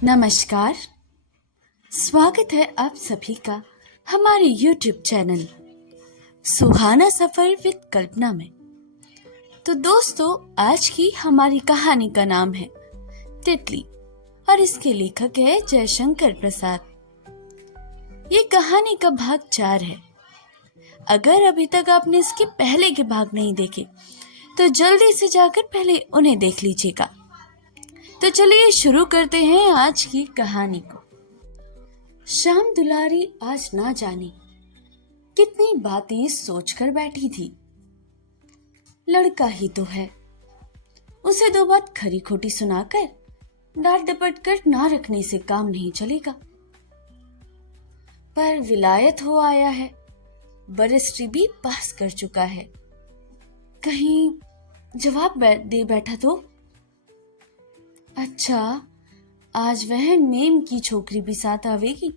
नमस्कार। स्वागत है आप सभी का हमारे YouTube channel Suhana Safar with Kalpana में। तो दोस्तों, आज की हमारी कहानी का नाम है तितली और इसके लेखक है जयशंकर प्रसाद। ये कहानी का भाग 4 है। अगर अभी तक आपने इसके पहले के भाग नहीं देखे तो जल्दी से जाकर पहले उन्हें देख लीजिएगा। तो चलिए शुरू करते हैं आज की कहानी को। शाम दुलारी आज ना जाने कितनी बातें सोचकर बैठी थी। लड़का ही तो है, उसे दो बात खरी खोटी सुनाकर डांट डपट कर ना रखने से काम नहीं चलेगा। पर विलायत हो आया है, बरिस्ट्री भी पास कर चुका है, कहीं जवाब दे बैठा तो। अच्छा, आज वह मेम की छोकरी भी साथ आवेगी।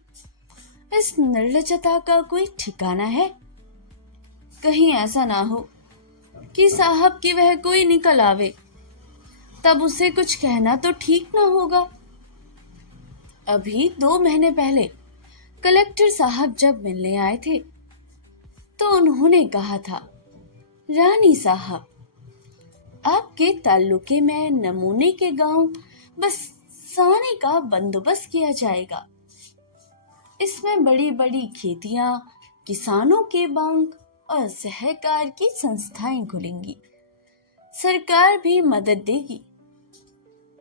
इस निर्लजता का कोई ठिकाना है? कहीं ऐसा ना हो कि साहब की वह कोई निकल आवे, तब उसे कुछ कहना तो ठीक ना होगा। अभी 2 महीने पहले कलेक्टर साहब जब मिलने आए थे तो उन्होंने कहा था, रानी साहब, आपके ताल्लुके में नमूने के गांव बसाने का बंदोबस्त किया जाएगा। इसमें बड़ी बड़ी खेतियां, किसानों के बैंक और सहकार की संस्थाएं खुलेंगी। सरकार भी मदद देगी।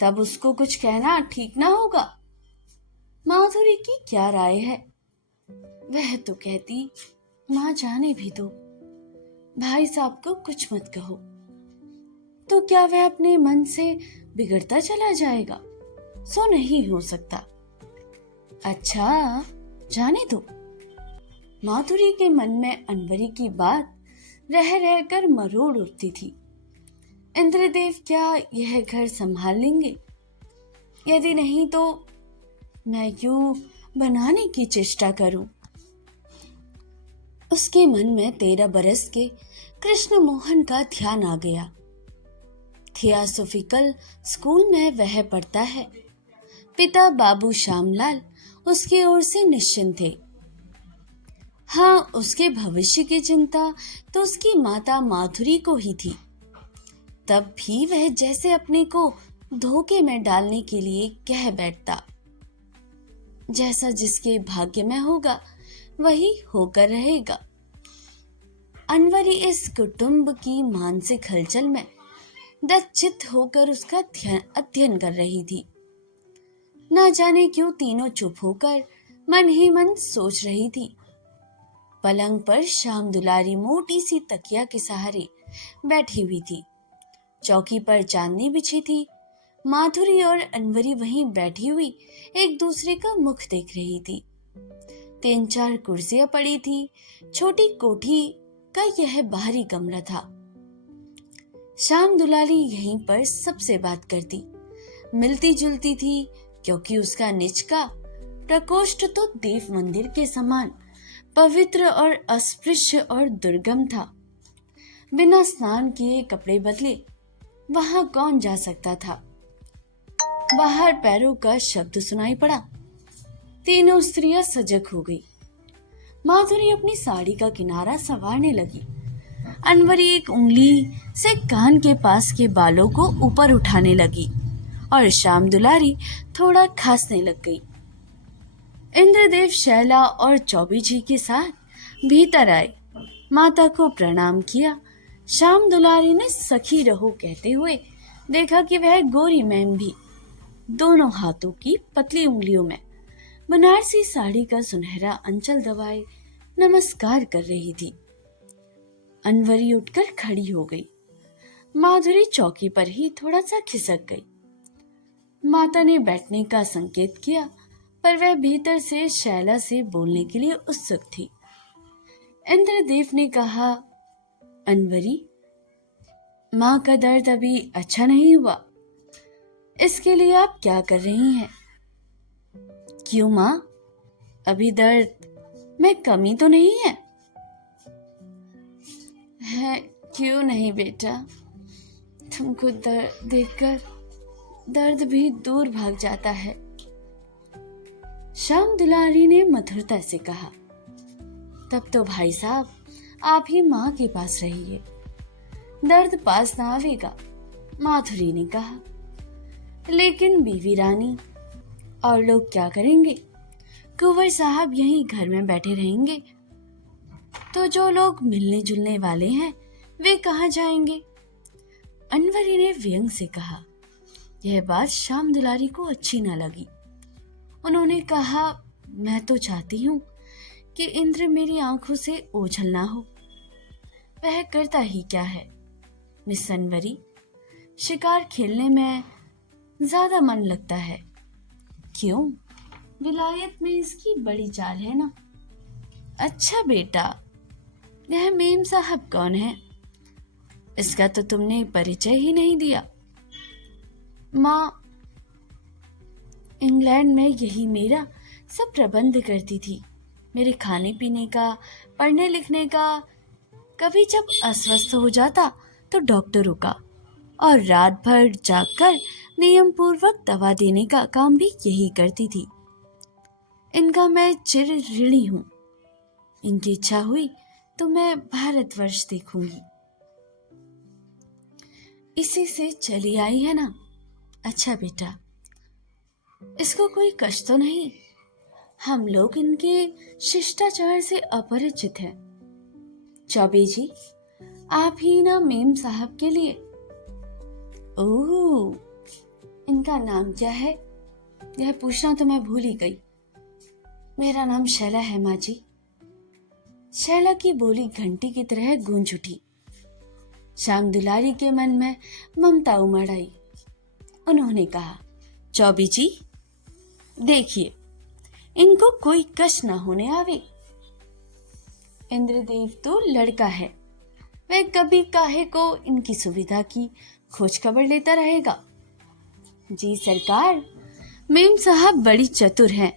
तब उसको कुछ कहना ठीक ना होगा। माधुरी की क्या राय है? वह तो कहती, ना जाने भी दो, भाई साहब को कुछ मत कहो। तो क्या वह अपने मन से बिगड़ता चला जाएगा? सो नहीं हो सकता। अच्छा, जाने दो। माधुरी के मन में अनवरी की बात रह रहकर मरोड़ उठती थी। इंद्रदेव क्या यह घर संभाल लेंगे? यदि नहीं तो मैं यूं बनाने की चेष्टा करूं। उसके मन में 13 बरस के कृष्ण मोहन का ध्यान आ गया। थियोसॉफिकल स्कूल में वह पढ़ता है। पिता बाबू श्यामलाल उसकी ओर से निश्चिंत थे। हाँ, उसके भविष्य की चिंता तो उसकी माता माधुरी को ही थी। तब भी वह जैसे अपने को धोखे में डालने के लिए कह बैठता, जैसा जिसके भाग्य में होगा वही होकर रहेगा। अनवरी इस कुटुंब की मानसिक हलचल में दचित होकर उसका अध्ययन कर रही थी। न जाने क्यों तीनों चुप होकर मन ही मन सोच रही थी। पलंग पर शाम दुलारी मोटी सी तकिया के सहारे बैठी हुई थी। चौकी पर चांदनी बिछी थी। माधुरी और अनवरी वहीं बैठी हुई एक दूसरे का मुख देख रही थी। 3-4 कुर्सियां पड़ी थी। छोटी कोठी का यह बाहरी कमरा था। शाम दुलारी यहीं पर सबसे बात करती, मिलती जुलती थी, क्योंकि उसका निज का प्रकोष्ठ तो देव मंदिर के समान पवित्र और अस्पृश्य और दुर्गम था। बिना स्नान किए कपड़े बदले वहां कौन जा सकता था? बाहर पैरों का शब्द सुनाई पड़ा। तीनों स्त्रियां सजग हो गई। माधुरी अपनी साड़ी का किनारा संवारने लगी। अनवरी एक उंगली से कान के पास के बालों को ऊपर उठाने लगी और शाम दुलारी थोड़ा खांसने लग गई। इंद्रदेव शैला और चौबी जी के साथ भीतर आए। माता को प्रणाम किया। शाम दुलारी ने सखी रहो कहते हुए देखा कि वह गोरी मैम भी दोनों हाथों की पतली उंगलियों में बनारसी साड़ी का सुनहरा अंचल दबाए नमस्कार कर रही थी। अनवरी उठकर खड़ी हो गई। माधुरी चौकी पर ही थोड़ा सा खिसक गई। माता ने बैठने का संकेत किया, पर वह भीतर से शैला से बोलने के लिए उत्सुक थी। इंद्रदेव ने कहा, अनवरी, माँ का दर्द अभी अच्छा नहीं हुआ। इसके लिए आप क्या कर रही हैं? क्यों माँ, अभी दर्द में कमी तो नहीं है? है क्यों नहीं बेटा, तुमको देखकर दर्द भी दूर भाग जाता है। श्याम दुलारी ने मधुरता से कहा। तब तो भाई साहब आप ही माँ के पास रहिए, दर्द पास ना आवेगा, माधुरी ने कहा। लेकिन बीवी रानी, और लोग क्या करेंगे? कुंवर साहब यहीं घर में बैठे रहेंगे तो जो लोग मिलने जुलने वाले हैं वे कहाँ जाएंगे? अनवरी ने व्यंग से कहा। यह बात श्याम दुलारी को अच्छी न लगी। उन्होंने कहा, मैं तो चाहती हूँ कि इंद्र मेरी आंखों से ओझल ना हो। वह करता ही क्या है? मिस अनवरी, शिकार खेलने में ज्यादा मन लगता है। क्यों? विलायत में इसकी बड़ी चाल है ना। अच्छा बेटा, यह मेम साहब कौन है? इसका तो तुमने परिचय ही नहीं दिया। माँ इंग्लैंड में यही मेरा सब प्रबंध करती थी, मेरे खाने पीने का, पढ़ने लिखने का। कभी जब अस्वस्थ हो जाता तो डॉक्टरों का, और रात भर जागकर नियम पूर्वक दवा देने का काम भी यही करती थी। इनका मैं चिर ऋणी हूँ। इनकी इच्छा हुई तो मैं भारतवर्ष देखूंगी। इसी से चली आई है ना? अच्छा बेटा, इसको कोई कष्ट तो नहीं? हम लोग इनके शिष्टाचार से अपरिचित हैं। चौबे जी, आप ही ना मेम साहब के लिए? ओह, इनका नाम क्या है? यह पूछना तो मैं भूल ही गई। मेरा नाम शैला है माँ जी। शैला की बोली घंटी की तरह गूंज उठी। श्याम दुलारी के मन में ममता उमड़ आई। उन्होंने कहा, चौबी जी, देखिए इनको कोई कष्ट न होने आवे। इंद्रदेव तो लड़का है, वह कभी काहे को इनकी सुविधा की खोज खबर लेता रहेगा। जी सरकार, मेम साहब बड़ी चतुर हैं।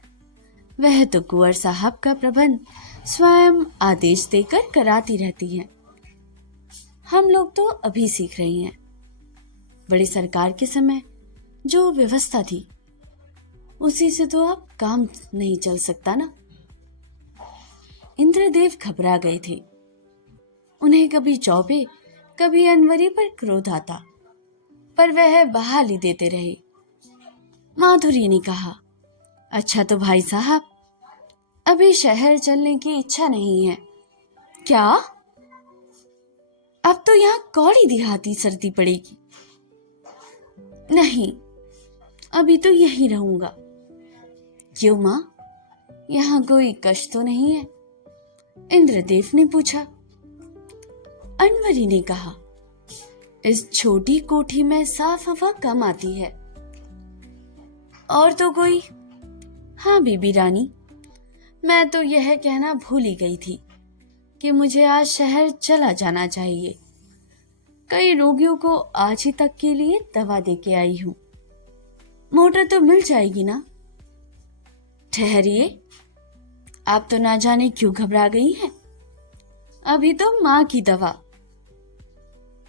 वह तो कुंवर साहब का प्रबंध स्वयं आदेश देकर कराती रहती हैं। हम लोग तो अभी सीख रही हैं। बड़ी सरकार के समय जो व्यवस्था थी उसी से तो अब काम नहीं चल सकता ना। इंद्रदेव घबरा गए थे। उन्हें कभी चौबे कभी अनवरी पर क्रोध आता, पर वह बहाली देते रहे। माधुरी ने कहा, अच्छा तो भाई साहब, अभी शहर चलने की इच्छा नहीं है क्या? अब तो यहाँ कौड़ी दिहाती सर्दी पड़ेगी। नहीं, अभी तो यहीं रहूंगा। क्यों माँ, यहाँ कोई कष्ट तो नहीं है? इंद्रदेव ने पूछा। अनवरी ने कहा, इस छोटी कोठी में साफ हवा कम आती है। और तो कोई? हाँ बीबी रानी, मैं तो यह कहना भूल ही गई थी कि मुझे आज शहर चला जाना चाहिए। कई रोगियों को आज ही तक के लिए दवा दे के आई हूँ। मोटर तो मिल जाएगी ना? ठहरिए, आप तो ना जाने क्यों घबरा गई हैं। अभी तो माँ की दवा।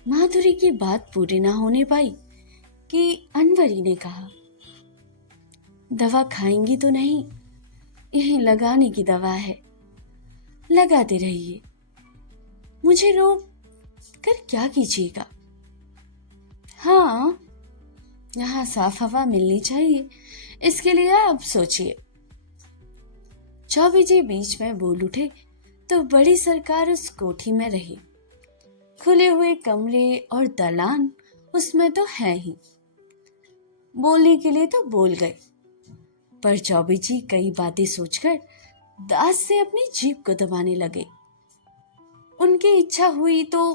माधुरी की बात पूरी ना होने पाई कि अनवरी ने कहा, दवा खाएंगी तो नहीं, यही लगाने की दवा है, लगाते रहिए। मुझे रोक कर क्या कीजिएगा? हाँ, यहाँ साफ हवा मिलनी चाहिए, इसके लिए आप सोचिए। चौबे जी बीच में बोल उठे तो बड़ी सरकार उस कोठी में रही। खुले हुए कमरे और दालान उसमें तो है ही। बोलने के लिए तो बोल गए, पर चौबे जी कई बातें सोचकर दास से अपनी जीभ को दबाने लगे। उनकी इच्छा हुई तो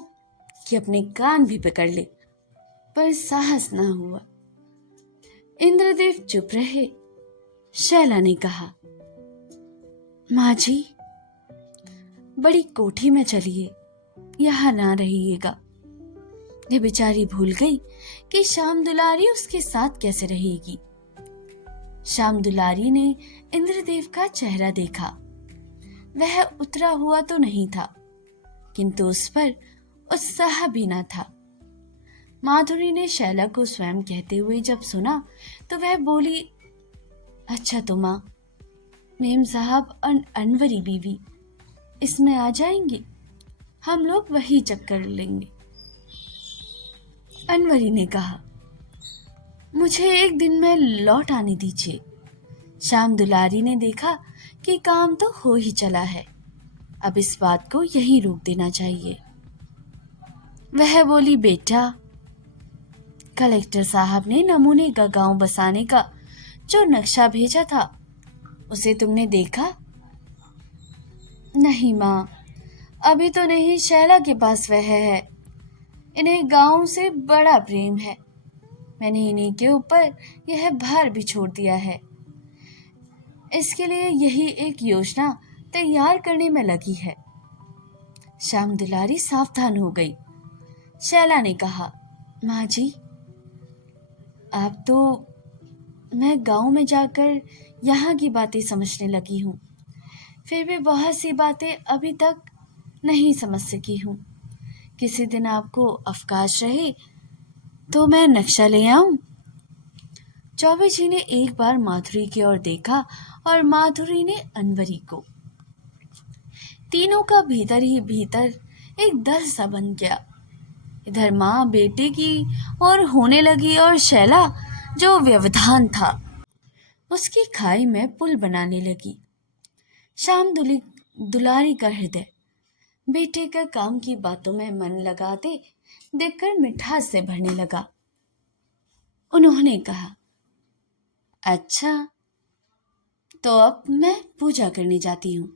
कि अपने कान भी पकड़ ले, पर साहस ना हुआ। इंद्रदेव चुप रहे। शैला ने कहा, माँ जी, बड़ी कोठी में चलिए, यहाँ ना रहिएगा। ये बेचारी भूल गई कि श्याम दुलारी उसके साथ कैसे रहेगी। श्याम दुलारी ने इंद्रदेव का चेहरा देखा। वह उतरा हुआ तो नहीं था, किंतु उस पर उत्साह भी न था। माधुरी ने शैला को स्वयं कहते हुए जब सुना तो वह बोली, अच्छा तो माँ, मेम साहब और अनवरी बीवी इसमें आ जाएंगे, हम लोग वही चक्कर लेंगे। अनवरी ने कहा, मुझे एक दिन में लौट आने दीजिए। श्याम दुलारी ने देखा कि काम तो हो ही चला है, अब इस बात को यहीं रोक देना चाहिए। वह बोली, बेटा, कलेक्टर साहब ने नमूने का गांव बसाने का जो नक्शा भेजा था उसे तुमने देखा? नहीं माँ, अभी तो नहीं, शैला के पास वह है। इन्हें गांव से बड़ा प्रेम है। मैंने इन्हीं के ऊपर यह भार भी छोड़ दिया है। इसके लिए यही एक योजना तैयार करने में लगी है। श्याम दुलारी सावधान हो गई। शैला ने कहा, माँ जी, आप तो, मैं गांव में जाकर यहाँ की बातें समझने लगी हूँ, फिर भी बहुत सी बातें अभी तक नहीं समझ सकी हूँ। किसी दिन आपको अवकाश रहे तो मैं नक्शा ले आऊं? चौबे जी ने एक बार माधुरी की ओर देखा और माधुरी ने अनवरी को। तीनों का भीतर ही भीतर एक डर सा बन गया। इधर माँ बेटे की और होने लगी और शैला जो व्यवधान था उसकी खाई में पुल बनाने लगी। श्याम दुलारी का हृदय बेटे का काम की बातों में मन लगाते देखकर मिठास से भरने लगा। उन्होंने कहा, अच्छा, तो अब मैं पूजा करने जाती हूँ।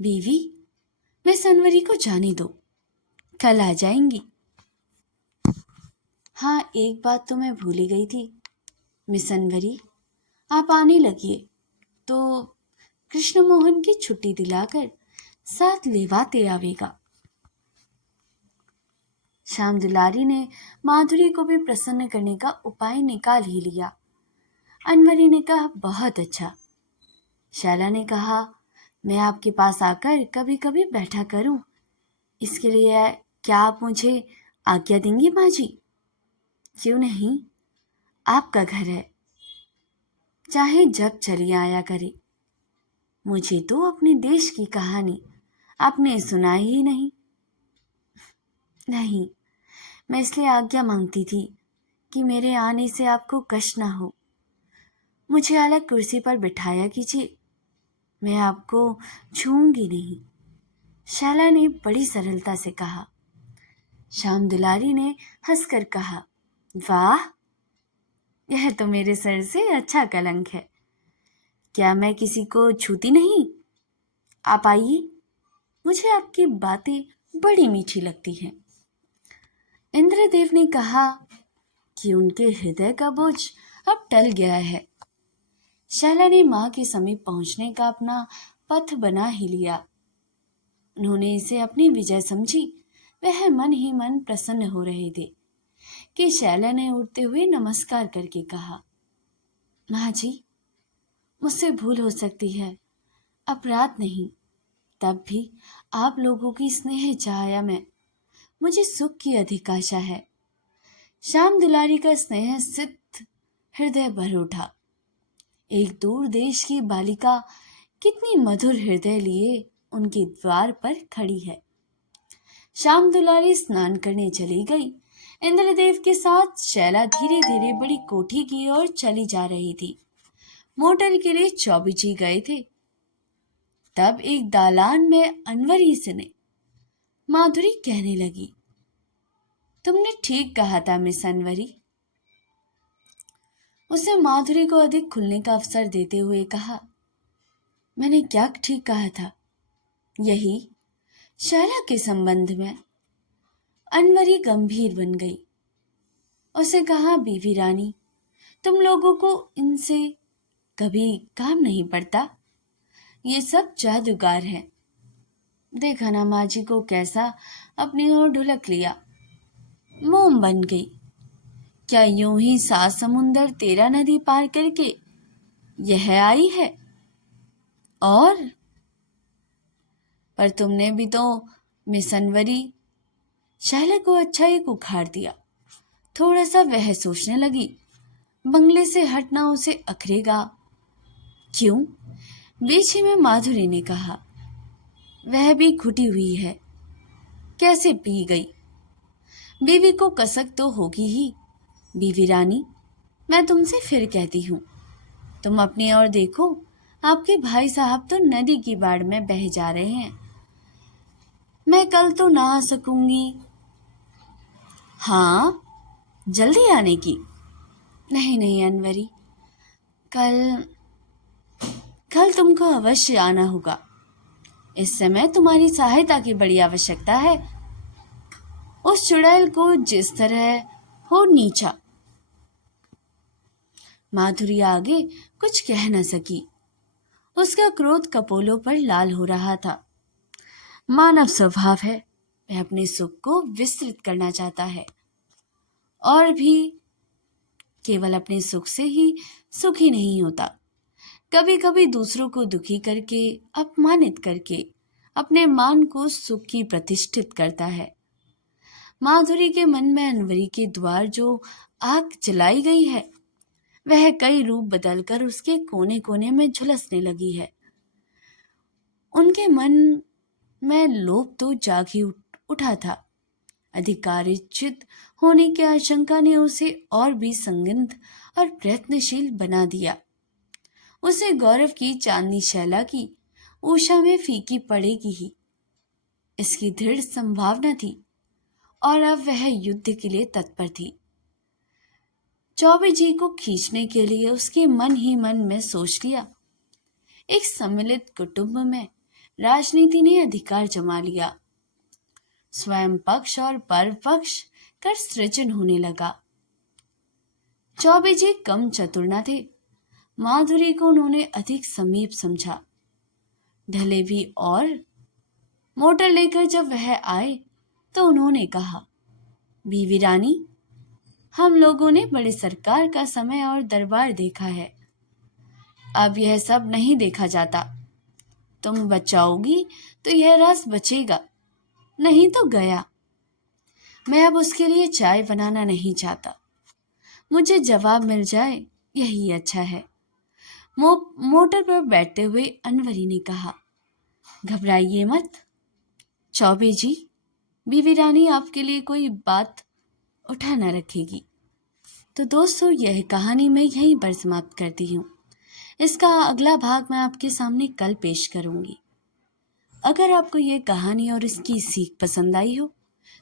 बीवी, मिस अनवरी को जाने दो, कल आ जाएंगी। हाँ, एक बात तो मैं भूल ही गई थी, मिस अनवरी, आप आने लगिए तो कृष्ण मोहन की छुट्टी दिलाकर साथ लेवाते आवेगा। श्याम दुलारी ने माधुरी को भी प्रसन्न करने का उपाय निकाल ही लिया। अनवरी ने कहा, बहुत अच्छा। शैला ने कहा, मैं आपके पास आकर कभी कभी बैठा करूं, इसके लिए क्या आप मुझे आज्ञा देंगी माँ जी? क्यों नहीं, आपका घर है, चाहे जब चली आया करे। मुझे तो अपने देश की कहानी आपने सुनाई ही नहीं। नहीं, मैं इसलिए आज्ञा मांगती थी कि मेरे आने से आपको कष्ट ना हो। मुझे अलग कुर्सी पर बिठाया कीजिए, मैं आपको छूऊंगी नहीं। शैला ने बड़ी सरलता से कहा। श्याम दुलारी ने हंसकर कहा, वाह, यह तो मेरे सर से अच्छा कलंक है। क्या मैं किसी को छूती नहीं? आप आइए, मुझे आपकी बातें बड़ी मीठी लगती हैं। इंद्रदेव ने कहा कि उनके हृदय का बोझ अब टल गया है। शैला ने माँ के समीप पहुंचने का अपना पथ बना ही लिया। उन्होंने इसे अपनी विजय समझी। वह मन ही मन प्रसन्न हो रहे थे कि शैला ने उठते हुए नमस्कार करके कहा, माँ जी, मुझसे भूल हो सकती है, अपराध नहीं, तब भी आप लोगों की स्नेह छाया में मुझे सुख की अधिक आशा है। श्याम दुलारी का स्नेह सिद्ध हृदय भर उठा। एक दूर देश की बालिका कितनी मधुर हृदय लिए उनके द्वार पर खड़ी है। श्याम दुलारी स्नान करने चली गई। इंद्रदेव के साथ शैला धीरे धीरे बड़ी कोठी की ओर चली जा रही थी। मोटर के लिए चौबे जी गए थे। तब एक दालान में अनवरी से ने माधुरी कहने लगी, तुमने ठीक कहा था मिस अनवरी। उसे माधुरी को अधिक खुलने का अवसर देते हुए कहा, मैंने क्या ठीक कहा था? यही, शैला के संबंध में। अनवरी गंभीर बन गई। उसे कहा, बीवी रानी, तुम लोगों को इनसे कभी काम नहीं पड़ता, ये सब जादूगार हैं। देखा ना माँ जी को कैसा अपनी ओर ढुलक लिया, मोम बन गई। क्या यूं ही 7 समुंदर 13 नदी पार करके यह आई है? और पर तुमने भी तो मिस अनवरी, शैला को अच्छा एक उखाड़ दिया। थोड़ा सा वह सोचने लगी, बंगले से हटना उसे अखरेगा। क्यों? बीच ही में माधुरी ने कहा। वह भी घुटी हुई है, कैसे पी गई? बीवी को कसक तो होगी ही। बीवी रानी, मैं तुमसे फिर कहती हूँ, तुम अपनी ओर देखो, आपके भाई साहब तो नदी की बाढ़ में बह जा रहे हैं। मैं कल तो ना आ सकूंगी। हाँ, जल्दी आने की। नहीं नहीं अनवरी, कल कल तुमको अवश्य आना होगा। इस समय तुम्हारी सहायता की बड़ी आवश्यकता है। उस चुड़ैल को जिस तरह हो नीचा। माधुरी आगे कुछ कह न सकी। उसका क्रोध कपोलों पर लाल हो रहा था। मानव स्वभाव है, वह अपने सुख को विस्तृत करना चाहता है और भी केवल अपने सुख से ही सुखी नहीं होता। कभी कभी दूसरों को दुखी करके, अपमानित करके अपने मान को सुख की प्रतिष्ठित करता है। माधुरी के मन में अनवरी के द्वार जो आग जलाई गई है, वह कई रूप बदलकर उसके कोने कोने में झुलसने लगी है। उनके मन में लोभ तो जाग ही उठा था। अधिकारिचित होने की आशंका ने उसे और भी संदिग्ध और प्रयत्नशील बना दिया। उसे गौरव की चांदनी शैला की उषा में फीकी पड़ेगी ही, इसकी दृढ़ संभावना थी और अब वह युद्ध के लिए तत्पर थी। चौबे जी को खींचने के लिए उसके मन ही मन में सोच लिया। एक सम्मिलित कुटुंब में राजनीति ने अधिकार जमा लिया। स्वयं पक्ष और पर पक्ष कर सृजन होने लगा। चौबे जी कम चतुर न थे। माधुरी को उन्होंने अधिक समीप समझा। ढले भी और मोटर लेकर जब वह आए तो उन्होंने कहा, बीवी रानी, हम लोगों ने बड़े सरकार का समय और दरबार देखा है, अब यह सब नहीं देखा जाता। तुम बचाओगी तो यह राज बचेगा, नहीं तो गया। मैं अब उसके लिए चाय बनाना नहीं चाहता। मुझे जवाब मिल जाए यही अच्छा है। मोटर पर बैठते हुए अनवरी ने कहा, घबराइए मत चौबे जी, बीवी रानी आपके लिए कोई बात उठा न रखेगी। तो दोस्तों, यह कहानी मैं यहीं पर समाप्त करती हूँ। इसका अगला भाग मैं आपके सामने कल पेश करूँगी। अगर आपको ये कहानी और इसकी सीख पसंद आई हो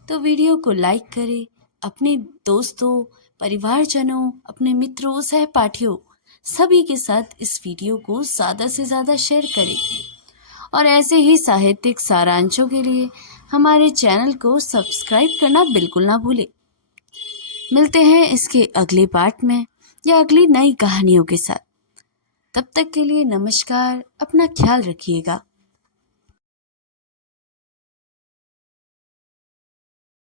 तो वीडियो को लाइक करें, अपने दोस्तों, परिवारजनों, अपने मित्रों, सहपाठियों सभी के साथ इस वीडियो को ज़्यादा से ज़्यादा शेयर करें और ऐसे ही साहित्यिक सारांशों के लिए हमारे चैनल को सब्सक्राइब करना बिल्कुल ना भूलें। मिलते हैं इसके अगले पार्ट में या अगली नई कहानियों के साथ। तब तक के लिए नमस्कार, अपना ख्याल रखिएगा।